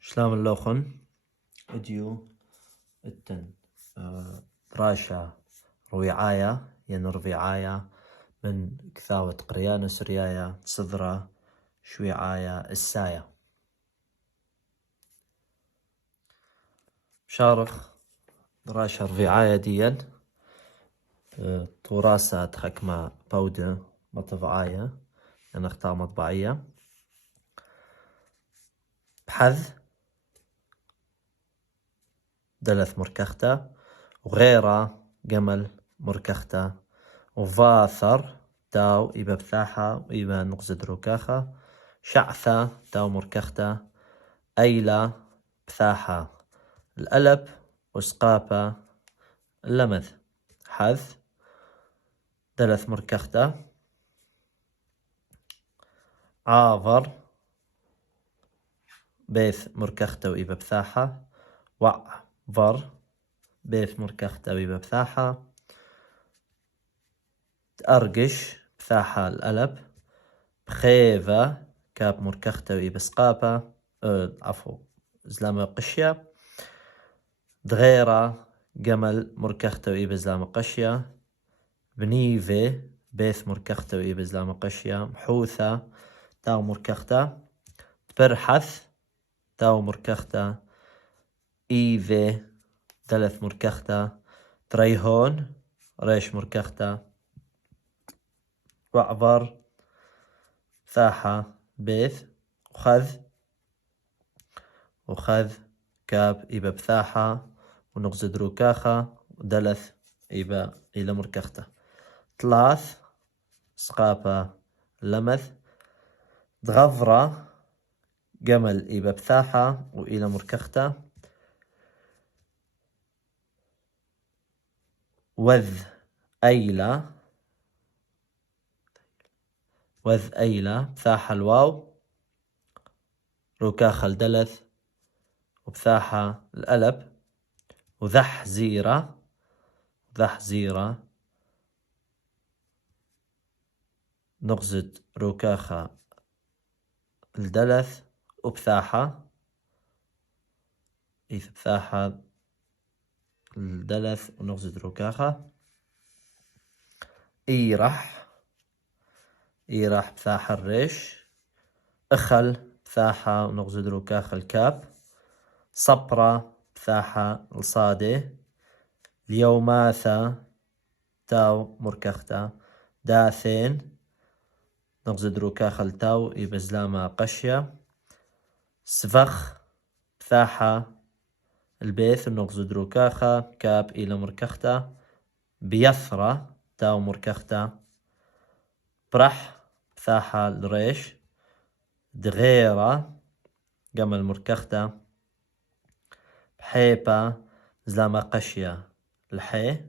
شلام اللوخن اديو التن راشا رويعايا ربيعايا من كثاوة قريانة سريايا صدرة شويعايا السايا شارخ راشا ربيعايا ديا طوراسات حكمة بودة مطبعايا اختار مطبعية بحذ دلث مركختة وغيرة جمل مركختة وفاثر تاو إبا بثاحة وإبا نقزد روكاخة شعثة تاو مركختة أيلة بثاحة الألب وسقابة اللمذ حذ دلث مركختة عاظر بيث مركختة وإبا بثاحة وعظر بيث مركختة وإبا بثاحة تأرقش بثاحة الألب بخيفة كاب مركختة وإبا سقابة زلامة قشية دغيرة جمل مركختة وإبا زلامة قشية بنيفة بيث مركختة وإبا زلامة قشية محوثة تاو مركختة برحث تاو مركختة إيفة ثلاث مركختة تريهون ريش مركختة وعبر ثاحة بيث وخذ كاب إبا بثاحة ونغزد روكاخة ودلث إبا إلى مركختة ثلاث سقابة لمث دغفرة جمل إبا بثاحة وإلى مركختة وذ أيلة بثاحة الواو روكاخة الدلث وبثاحة الألب وذح زيرة نغزد روكاخة الدلث وبثاحة بثاحة الدلث ونغزد روكاخة إيرح بثاحة الريش أخل بثاحة ونغزد روكاخة الكاب صبرة بثاحة الصادة اليوماثة تاو مركختة داثين نغزد روكاخة التاو بزلامة قشية سفخ بثاحة البيث ونغزد روكاخة كاب إلى مركختة بيثرة تاو مركختة برح بثاحة الريش دغيرة جمل مركختة بحيبة زلامة قشية الحي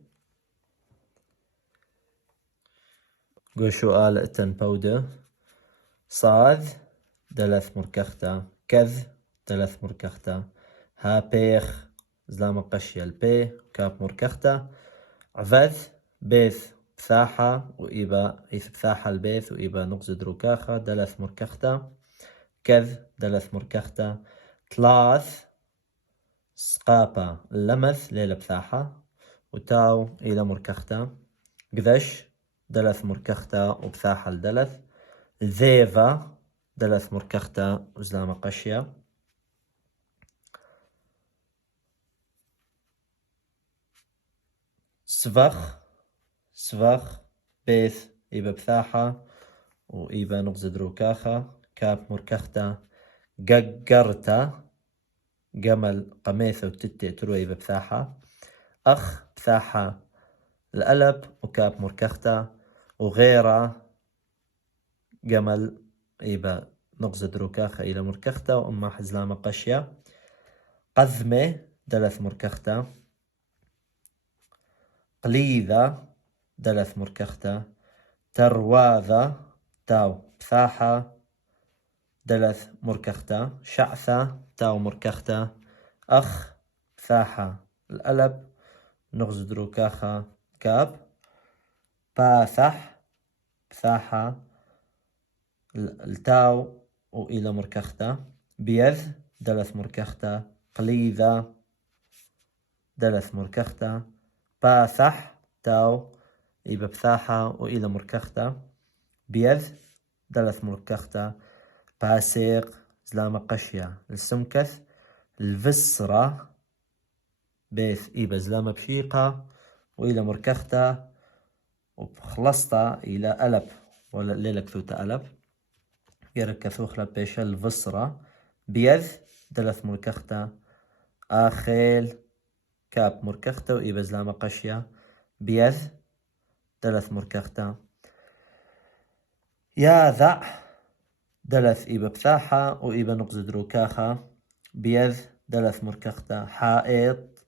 قوشو آل اتن بودة صاذ دلث مركختة كذ دلث مركختة هابيخ زلامة قشية البي كاب مركختة عفذ بيث بثاحة وإبا بثاحة البيث وإبا نقزد روكاخة دلث مركختة كذ دلث مركختة ثلاث سقابة اللمث ليلة بثاحة وتاو إلى مركختة قذش دلث مركختة وبثاحة الدلث ذيفا دلث مركختة وزلامة قشية سفخ بيث إبا بثاحة وإبا نغزد روكاخة كاب مركختة ققرتا جمل قميثة وتتي تروي بثاحة أخ بثاحة الألب وكاب مركختة وغيرة جمل إبا نغزد روكاخة إلى مركختة وأما حزلامة قشية قذمة دلث مركختة قليذة دلث مركختة ترواذة تاو بثاحة دلث مركختة شعثة تاو مركختة أخ بثاحة الألب نغزد روكاخة كاب باثح بثاحة التاو وإلى مركختة بيذ دلث مركختة قليذة دلث مركختة باثح تاو إيبا بثاحة وإلى مركختة بيذ دلث مركختة باسيق زلامة قشية السمكث الفسرة بيث إيبا زلامة بشيقة وإلى مركختة وخلصتا إلى ألب ولا ليلك ثوتا ألب يرك ثوخ لبيش الفسرة بيذ دلث مركختة آخيل كاب مركختة وإيبا زلامة قشية بيذ دلث مركختة ياذع دلث إيبا بثاحة وإيبا نقز دروكاخة بيذ دلث مركختة حائط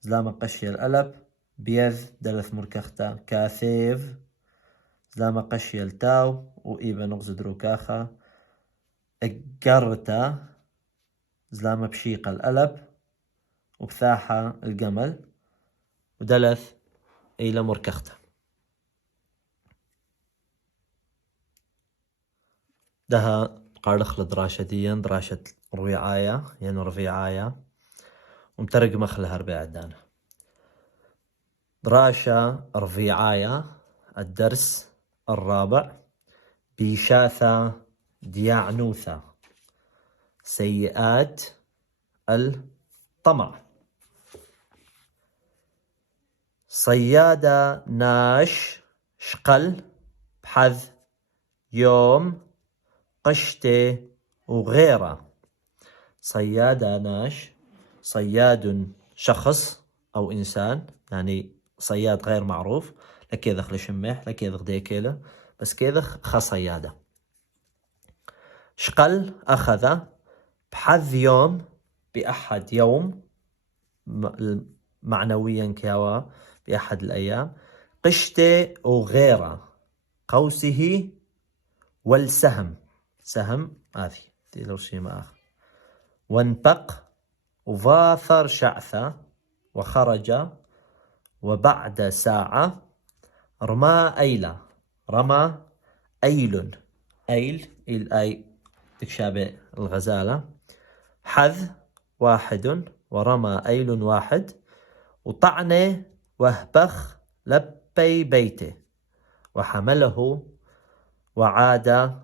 زلامة قشية الألب بيذ دلث مركختة كاثيف زلامة قشية التاو وإيبا نقز دروكاخة الجرتا زلامة بشيقة الألب وبثاحة الجمل ودلث إلى مركختة. دها قارخل دراشة ديان دراشة ربيعاية يعني ربيعاية ومترق مخلها ربيع دانا دراشة ربيعاية الدرس الرابع بيشاثة دياعنوثة سيئات الطمع صيادة ناش شقل بحذ يوم قشتة وغيره صيادة ناش صياد شخص أو إنسان يعني صياد غير معروف لكيذخ لشمح لكيذخ ديكيلة بس كيذخ خصيادة شقل أخذ بحذ يوم بأحد يوم معنويا كيوا بأحد الأيام قشتة وغيره قوسه والسهم سهم هذه تقدر شيء ما آخر وانبق وفاثر شعثة وخرج وبعد ساعة رمى أيلة رمى أيل أي تكشابه الغزالة حذ واحد ورمى أيل واحد وطعنه وهبخ لبي بيته وحمله وعاد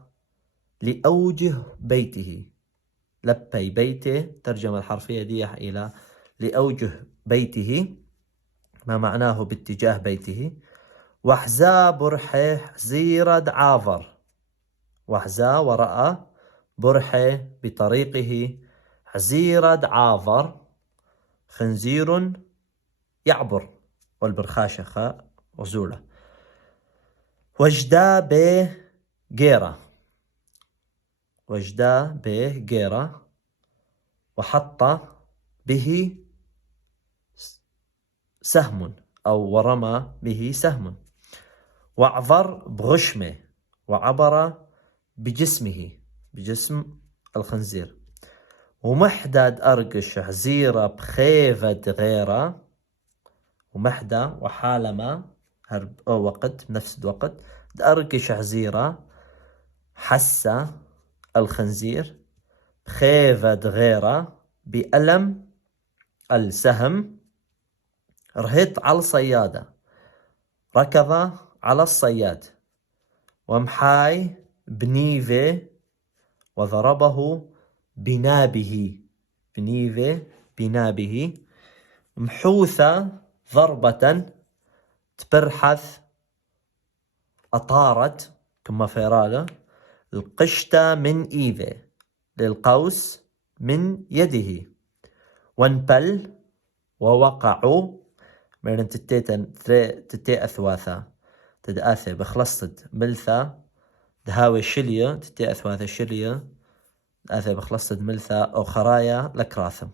لأوجه بيته لبي بيته ترجمة الحرفية دي إلى لأوجه بيته ما معناه باتجاه بيته وحزا برحه حزيرد عافر وحزا ورأى برحه بطريقه حزيرد عافر خنزير يعبر والبرخاشة خاء وزولة وجدا به جيرة وجدا به جيرة وحط به سهم أو ورمى به سهم وعبر بغشمه وعبر بجسمه بجسم الخنزير ومحدد أرقش حزيرة بخيفة غيره ومحدة وحالما هرب أو وقت بنفس الوقت أرقش حزيرة حسة الخنزير بخيفة غيره بألم السهم رهط على الصيادة ركض على الصياد ومحاي بنيفه وضربه بنابه بنابه محوثة ضربة تبرحث أطارت كما فيرالة القشتة من إيذه للقوس من يده وانبل ووقعوا من تتي أثواثا تدأثي بخلصت ملثا دهاوي الشلية تتي أثواثا الشلية أثي بخلصت ملثا أو خرايا لكراثم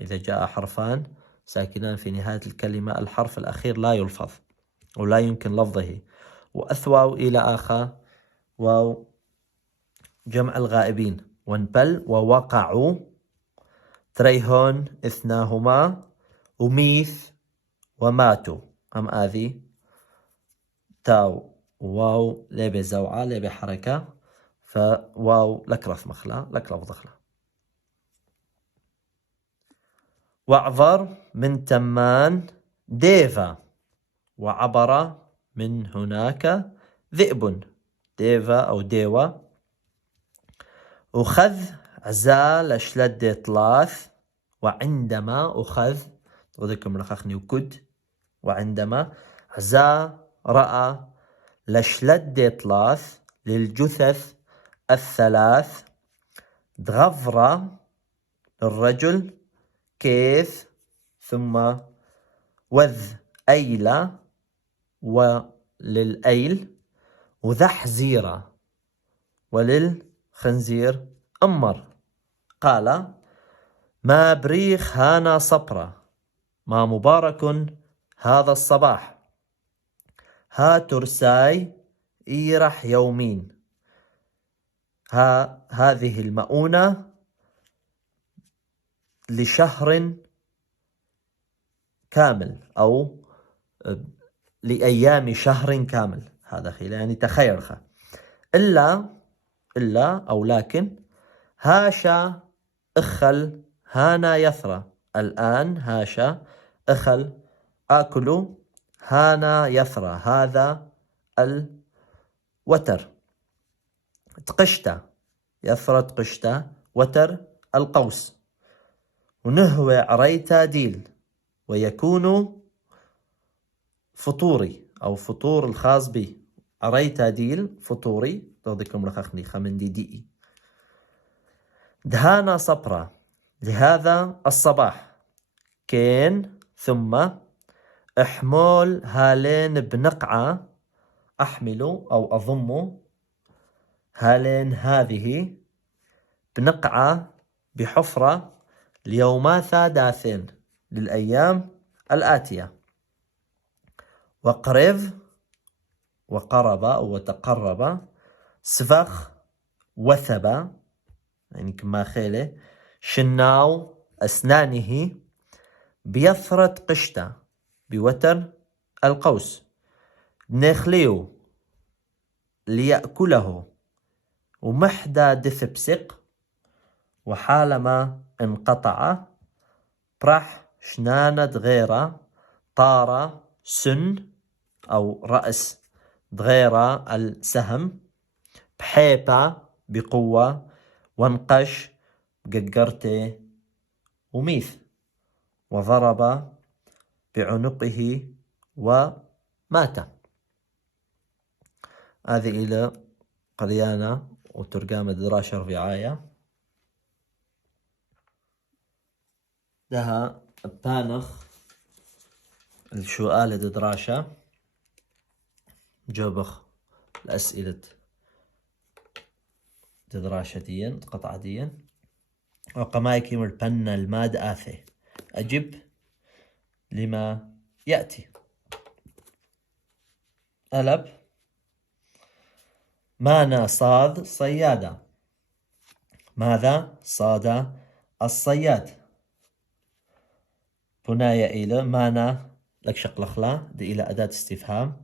إذا جاء حرفان ساكنان في نهاية الكلمة الحرف الأخير لا يلفظ ولا يمكن لفظه وأثواو إلى آخر واو جمع الغائبين وانبل ووقعوا تريهون اثناهما وميث وماتوا أم آذي تاو واو لبي زوعة لبي حركة فواو لك رث مخلا لك لفظ خلا وعظر من تمان ديفا، وعبر من هناك ذئب. ديفا أو ديوا. أخذ عزال شلد طلاث، وعندما أخذ وذكر ملخخني وكد، وعندما عزا رأى لشلد طلاث للجثث الثلاث، دغفر الرجل كيف، ثم وذ أيلة وللأيل، وذحزيرة وللخنزير أمر. قال ما بريخ هانا صبرة، ما مبارك هذا الصباح، ها ترساي إيرح يومين، هذه المؤونة لشهر كامل أو لأيام شهر كامل. هذا خيل يعني تخيل خا. إلا أو لكن هاشا أخل هانا يثرى، الآن هاشا أخل آكل هانا يثرى، هذا الوتر. تقشتا يثرى تقشتا، وتر القوس. ونهوى عريتا ديل، ويكون فطوري أو فطور الخاص بي. عريتا ديل فطوري، تغذيكم لخخني خمن دي دي. دهانا صبرا لهذا الصباح، كين ثم احمل هالين بنقعة، أحمل أو أضم هالين هذه بنقعة بحفرة ليوماثا داثين للأيام الآتية. وقرب وقرب أو تقرب، سفخ وثب يعني كما خيله، شناو أسنانه، بيثرة قشتة بوتر القوس، نخليو ليأكله، ومحدى دثبسق، وحالما انقطع برح شنانة غيرة، طار سن أو رأس غيرة السهم، بحيبة بقوة، وانقش بقرته وميث، وضرب بعنقه ومات. هذه إلى قريانة وترجمة دراشة رفيعية. لها بانخ السؤال دراشة جوبخ الأسئلة دراشة ديا قطعة ديا. وقمايك يمر بن الماد آثي، أجب لما يأتي. ألب مانا صاد صيادة، ماذا صاد الصياد؟ بناية إلى مانا لك شقلخلا دي إلى أداة استفهام.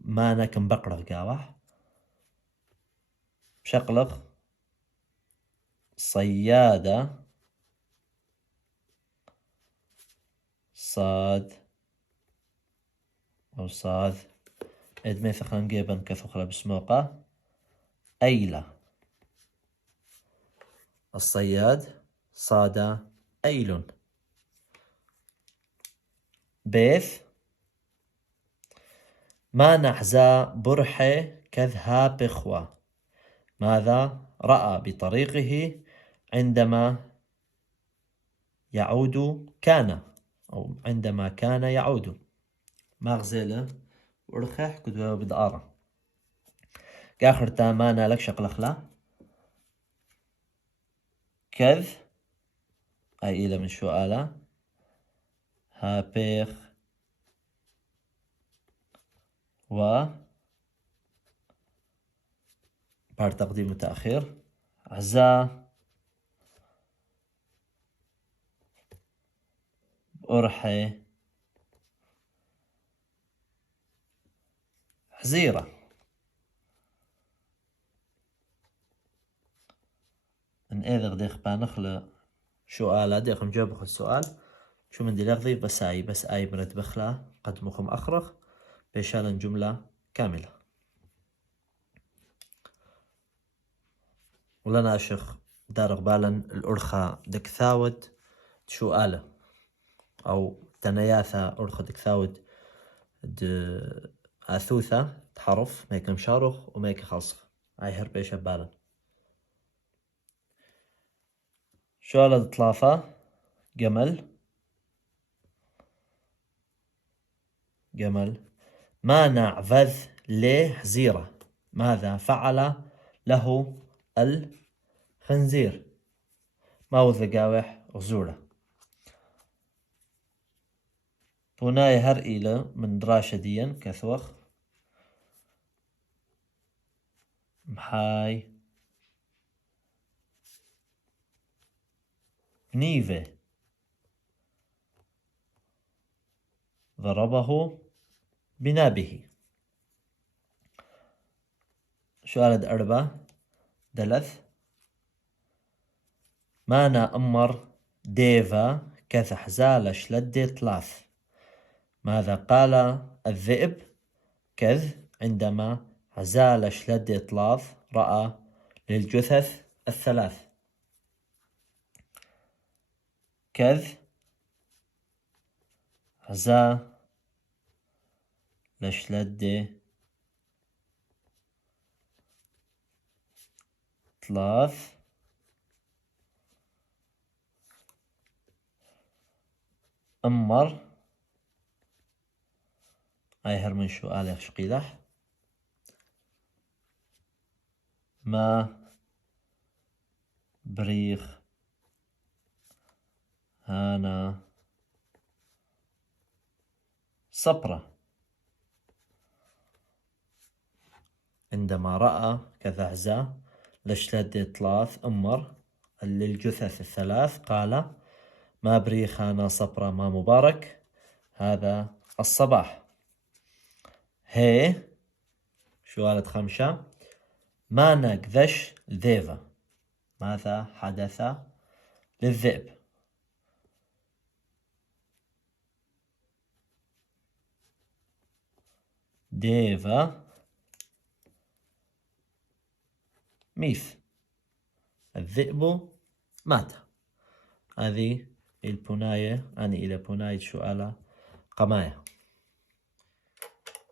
مانا كم بقرة قاوح شقلق صيادة صاد أو صاد إدمي ثقلن جيبا كثقل بسموقة أيلة. الصياد صاد أيل. بيث ما نحزى برحة كذها بخوة، ماذا رأى بطريقه عندما يعود كان أو عندما كان يعود. مغزلة ورخح كدوا بدارة كاخر تامانا لك شقلخلا كذ أي إلى من سؤالة هابيخ و بار تقديم وتأخير عزا أرحي حزيرة. إن إذا غديخ بانخل سؤال ديخ نجاوب السؤال شو من دي لغضي بس آي مرد بخلا قد مخم أخرخ بيشالن جملة كاملة. ولنا أشخ دارغ بالن الأرخى دك ثاود شو آله أو تنياثا أرخى دك ثاود د آثوثة تحرف ميك مشارخ وميك خلصخ آي هربيش بالن. شو آله ثلاثة جمل ما نعفذ ليه زيرة ماذا فعل له الخنزير ما هو ذقاوح غزورة. بناي هر إلى من دراشة ديا كثوخ محاي نيفي ضربه بنابه. شوالد أربع دلث مانا أمر ديفا كثح زالش لدي ثلاث ماذا قال الذئب كذ عندما زالش لدي ثلاث رأى للجثث الثلاث. كذ عزا لشلدي ثلاث أمر أي هرمن شو آلي شقيلح ما بريخ هانا صبرة عندما رأى كذا لشلدي ثلاث أمر للجثث الثلاث قال ما بريخ هانا صبرة ما مبارك هذا الصباح. هي شو قالت خمسة ما نكذش ذيفا ماذا حدث للذئب. ديفا ميث الذئب مات. هذه البناية أني إلى بناية سؤال قماية.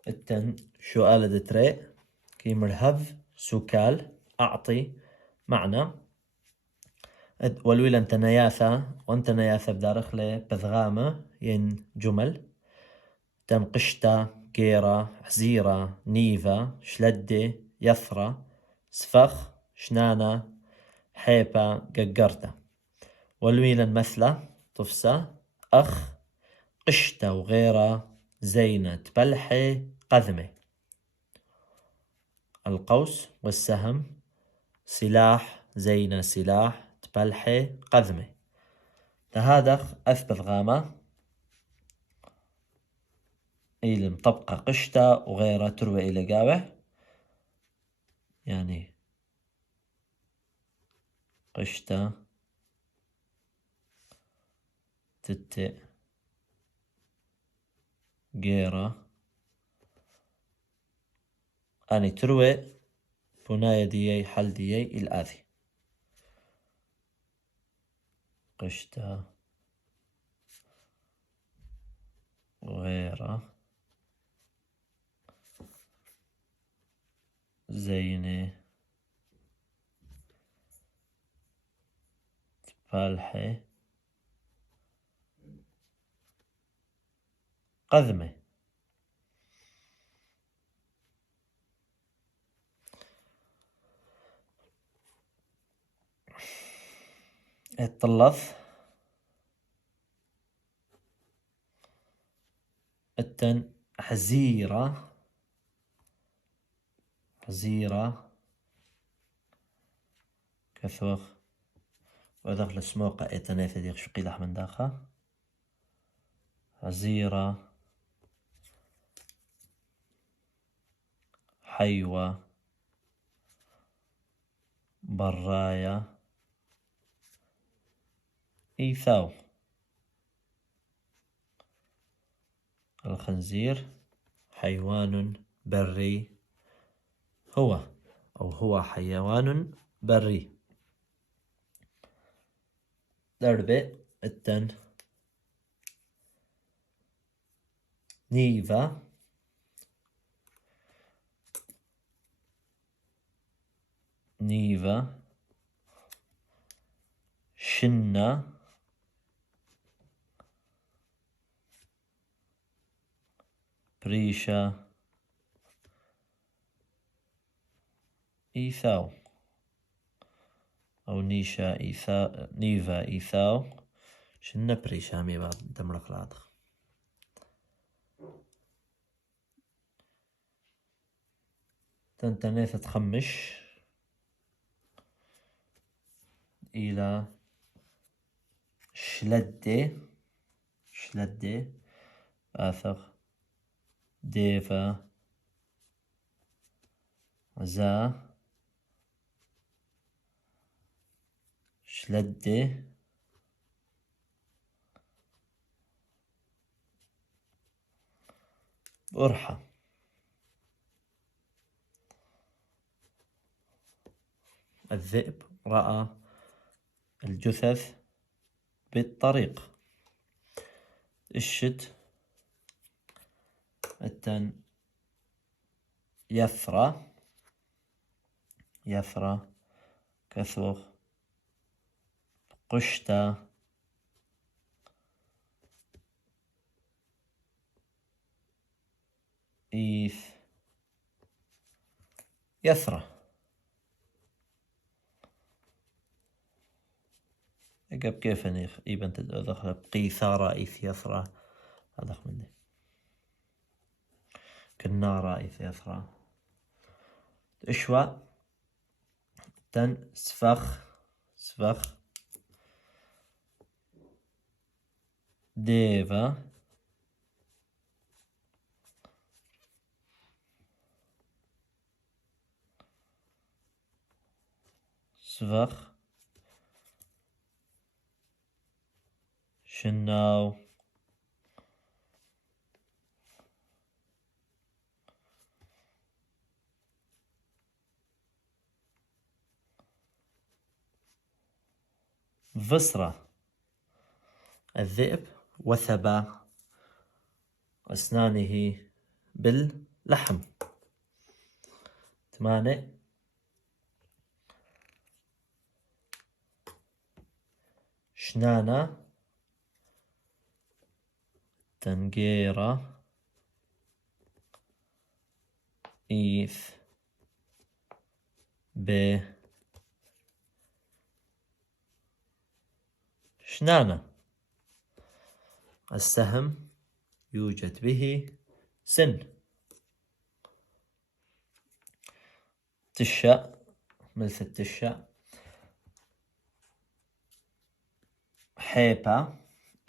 التن سؤال دتري كي مرهف سكال أعطي معنى والويل أنت نياثة وأنت نياثة بدارخلة بذغامة ين جمل تم قشتا جيرة حزيرة نيفا شلدة يثرة سفخ شنانة حيبة ققرتة. والويلا مثلة طفسة أخ قشتة وغيرة زينة بلحة قذمة. القوس والسهم سلاح زينة سلاح تبلحة قذمة. تهادخ أثبت غامة إلى مطبقة قشتة وغيرها تروى إلى قاوح يعني قشتة تتئ جيرة أني تروى بناية ديي حل ديي الآذي قشتة وغيرها زينة تبالحة قذمة. الطلث التن حزيرة كثوخ ودخل السموقة اتناث ديخ شقيلح من داخل حزيرة حيوة براية إيثاو الخنزير حيوان بري هو حيوان بري. دربة التن نيفا شنة بريشة إيثاو أو نيشا إيثاو نيفا إيثاو شنة بريشة مي بعد تمرق العضخ. تنتنيث تخمش إلى شلدة آثغ ديفا زا شلدة أرحى. الذئب رأى الجثث بالطريق. الشت التن يثرى كثوغ قشتا إيث يثرى. يقب كيف نيخ إيبن تدخل قيثارة إيث يثرى هذا مني كالنارة إيث يثرى. إشوى تن سفخ ديفا سفخ شناو فسرة الذئب وثب أسنانه باللحم. 8 شنانة تنقيرة إيث ب شنانة السهم يوجد به سن. تشا مثل التشا حيبا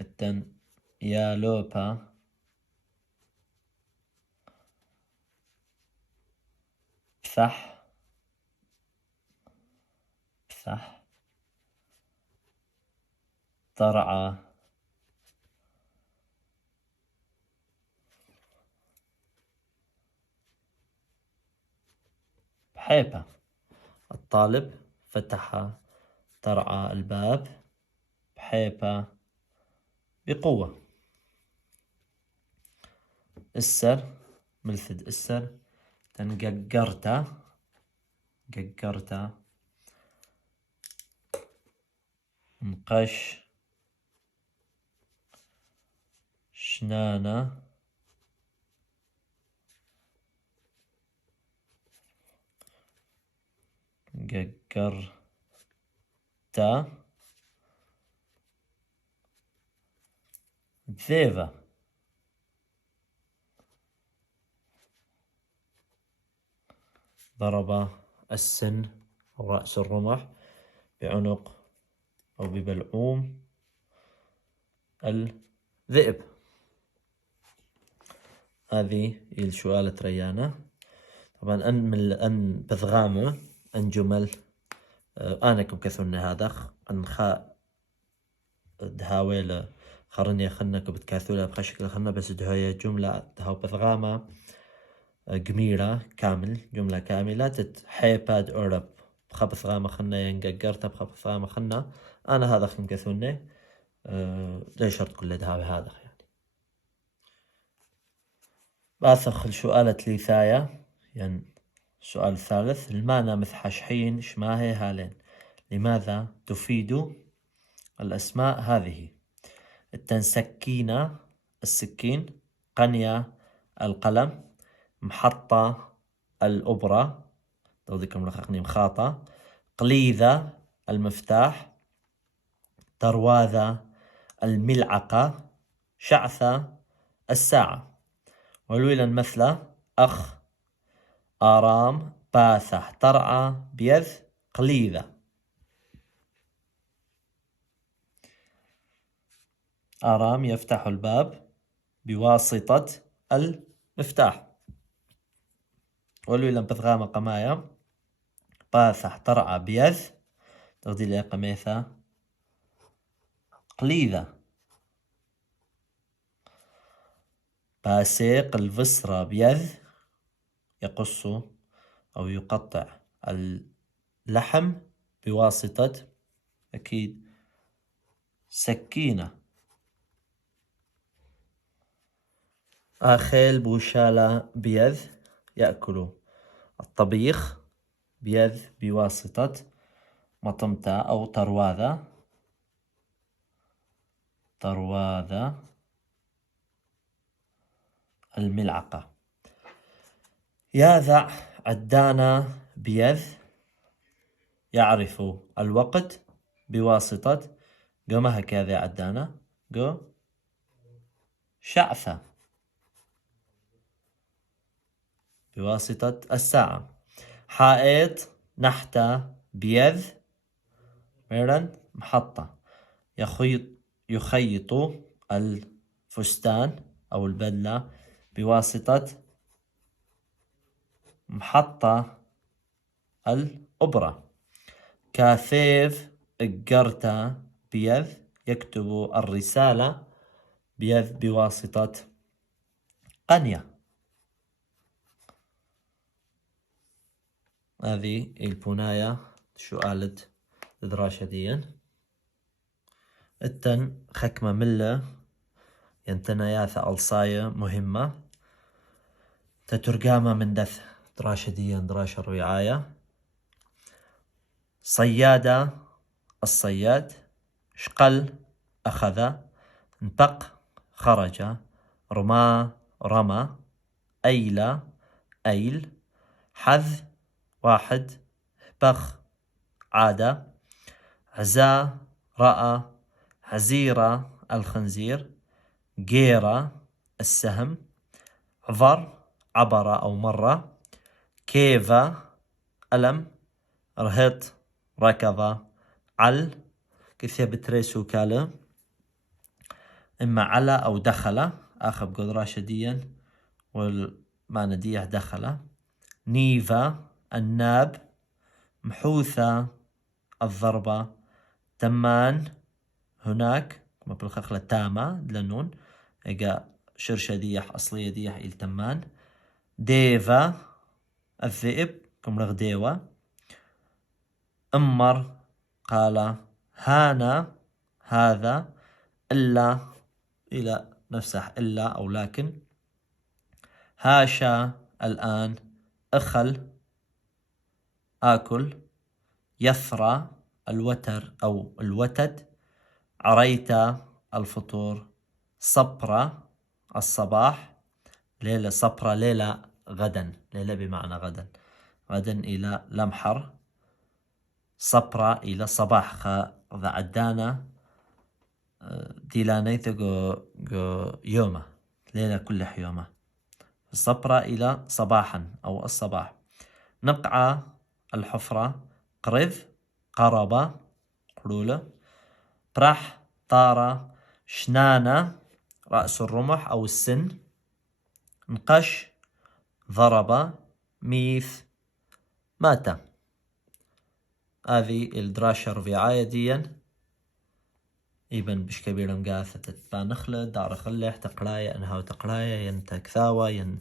التن يالوبا بثح طرعة بحيبة. الطالب فتح طرعة الباب بحيبة بقوة. السر ملثد السر تنققرتا مقش شنانة ققرتا ذيفا. ضرب السن أو رأس الرمح بعنق أو ببلعوم الذئب. هذه السؤال ريانة طبعا أن بثغامة أن جمل أنا كم كثرنا هذا أن خاء دهاويل خرني خنك بتكاثولة بخشكل خنا بس دهوية جملة دهو بثغامة جميلة كامل جملة كاملة تتحيباد أورب بخبث غامة خنا ينقرت بخبث غامة خنا أنا هذا خن كثوني ليش شرط كل دهاوي هذا يعني باثخ سؤالة ليثايا يعني السؤال الثالث المعنى مثحشحين شماهي هالين لماذا تفيد الأسماء هذه التنسكينة السكين قنية القلم محطة الأبرة توضيكم لخقني مخاطة قليذة المفتاح ترواذة الملعقة شعثة الساعة ولويلا مثله أخ آرام باثح ترعى بيذ قليذة آرام يفتح الباب بواسطة المفتاح ولويلا بثغامة قمايا باثح ترعى بيذ تغدي لي قميثة قليذة باسيق الفسرة بيذ يقص أو يقطع اللحم بواسطة أكيد سكينة آخيل بوشالة بيذ يأكل الطبيخ بيذ بواسطة مطمتة أو ترواذة الملعقة ياذع عدانا بيذ يعرف الوقت بواسطة قمها كذا عدانا قو شعثة بواسطة الساعة حائط نحتة بيذ ميرن محطة يخيط الفستان أو البدلة بواسطة محطة الأبرة كاثيف إجرتا بيذ يكتب الرسالة بيذ بواسطة قنية هذه البناية سؤالة دراسة ديا التن خكمة ملة ينتنياث ألصاية مهمة تترجمة من دث دراسة ديا دراسة الرعاية صيادة الصياد شقل أخذ انطق خرج رمى أيل حذ واحد بخ عادة عزا رأى حزيرة الخنزير جيرة السهم عبر أو مرة كيفا ألم رهط ركض كيف بتريسو كاله إما على أو دخل آخر قدرة شديا والمعنى ديه دخل نيفا الناب محوثة الضربة تمان هناك ما بالخخلة تامة لنون إجا شرشة ديح أصلية ديح التمان ديفا الذئب كم رغديوة أمر قال هانا هذا إلا إلى نفسه إلا أو لكن هاشا الآن أخل آكل يثرى الوتر أو الوتد عريت الفطور صبرة الصباح ليلة صبرة ليلة غدا ليلة بمعنى غدا إلى لمحر صبرة إلى صباح ذا عدانا ديلانيت جو يومه ليلة كل يومه صبرة إلى صباحا أو الصباح نقعة الحفرة قرذ قربة قلولة برح طارة شنانة رأس الرمح أو السن نقش ضرب ميث مات هذه الدراسة الربيعية ديا إيبن بش كبيرة مقاثة تبانخلة دار خلح تقرايا أنها تقرايا ين تكثاوة ين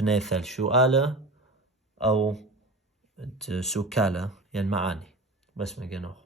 بنيثل شو آلة أو سوكالة ين معاني بس مجنوخ.